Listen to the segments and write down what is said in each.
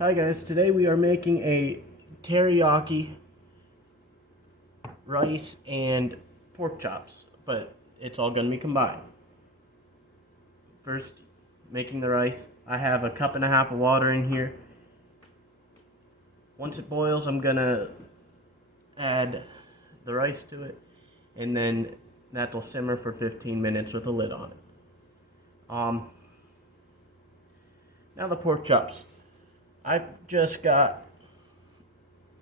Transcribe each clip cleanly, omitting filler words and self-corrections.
Hi guys, today we are making a teriyaki rice and pork chops, but it's all going to be combined. First, making the rice. I have a cup and a half of water in here. Once it boils, I'm going to add the rice to it, and then that'll simmer for 15 minutes with a lid on it. Now the pork chops. I've just got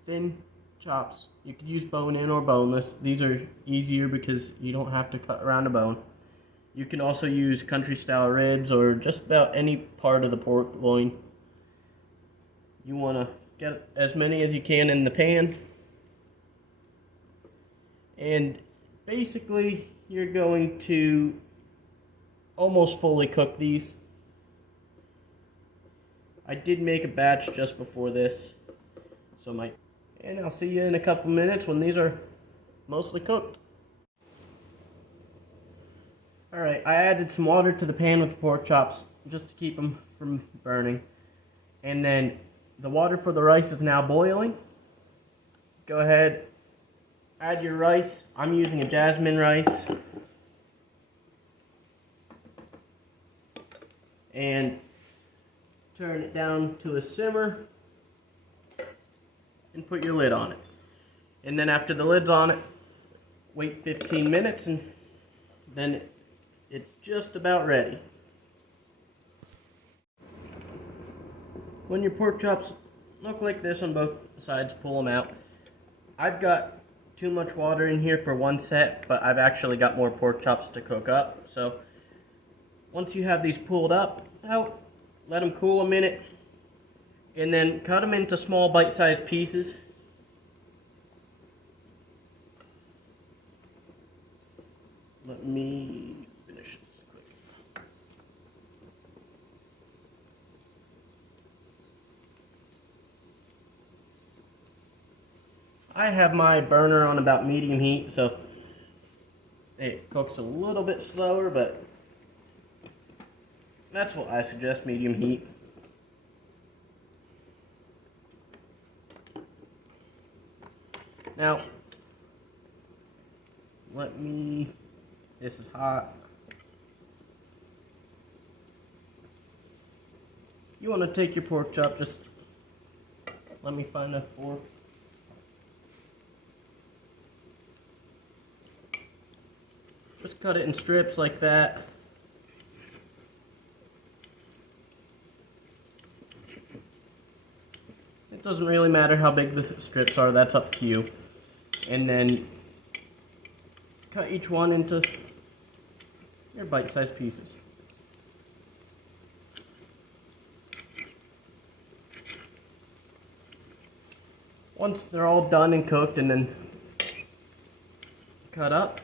thin chops. You could use bone-in or boneless. These are easier because you don't have to cut around a bone. You can also use country-style ribs or just about any part of the pork loin. You want to get as many as you can in the pan. And basically, you're going to almost fully cook these. I did make a batch just before this, and I'll see you in a couple minutes when these are mostly cooked. Alright, I added some water to the pan with the pork chops just to keep them from burning. And then the water for the rice is now boiling. Go ahead, add your rice. I'm using a jasmine rice. And turn it down to a simmer and put your lid on it. And then after the lid's on it, wait 15 minutes and then it's just about ready. When your pork chops look like this on both sides, pull them out. I've got too much water in here for one set, but I've actually got more pork chops to cook up. So once you have these pulled out, let them cool a minute, and then cut them into small bite-sized pieces. Let me finish this quick. I have my burner on about medium heat, so it cooks a little bit slower, but that's what I suggest, medium heat. Now, this is hot. You want to take your pork chop, just let me find a fork. Just cut it in strips like that. It doesn't really matter how big the strips are, that's up to you. And then cut each one into your bite-sized pieces. Once they're all done and cooked and then cut up,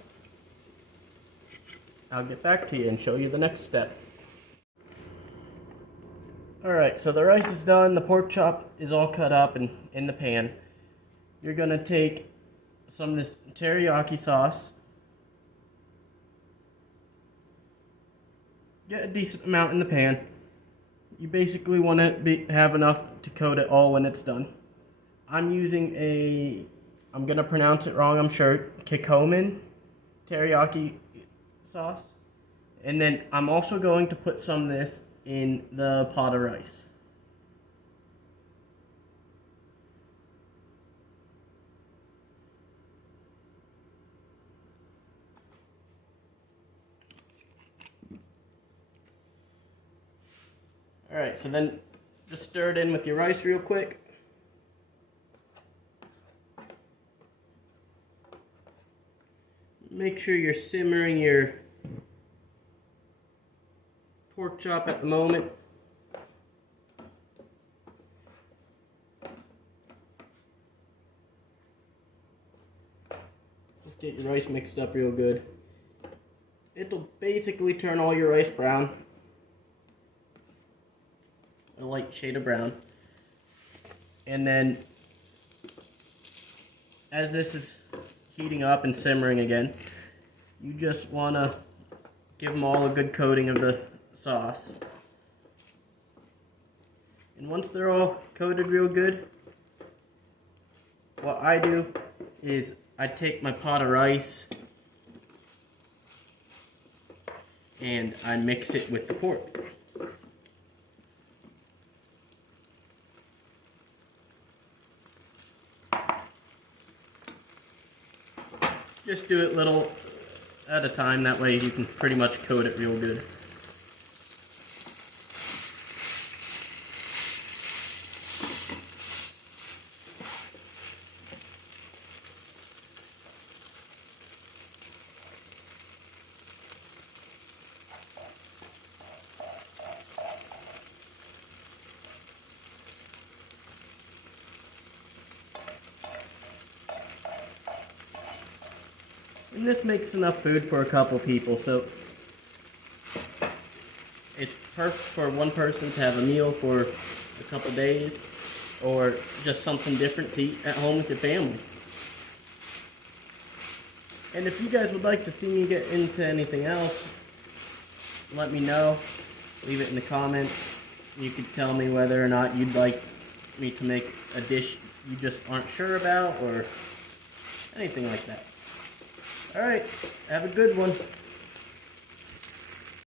I'll get back to you and show you the next step. Alright, so the rice is done, the pork chop is all cut up and in the pan. You're going to take some of this teriyaki sauce. Get a decent amount in the pan. You basically want to have enough to coat it all when it's done. I'm using I'm going to pronounce it wrong, I'm sure, Kikoman teriyaki sauce. And then I'm also going to put some of this in the pot of rice. Alright, so then just stir it in with your rice real quick. Make sure you're simmering your pork chop at the moment. Just get your rice mixed up real good. It'll basically turn all your rice brown. A light shade of brown. And then as this is heating up and simmering again, you just want to give them all a good coating of the sauce. And once they're all coated real good, what I do is I take my pot of rice and I mix it with the pork. Just do it little at a time, that way you can pretty much coat it real good. And this makes enough food for a couple people, so it's perfect for one person to have a meal for a couple days, or just something different to eat at home with your family. And if you guys would like to see me get into anything else, let me know. Leave it in the comments. You could tell me whether or not you'd like me to make a dish you just aren't sure about, or anything like that. Alright, have a good one.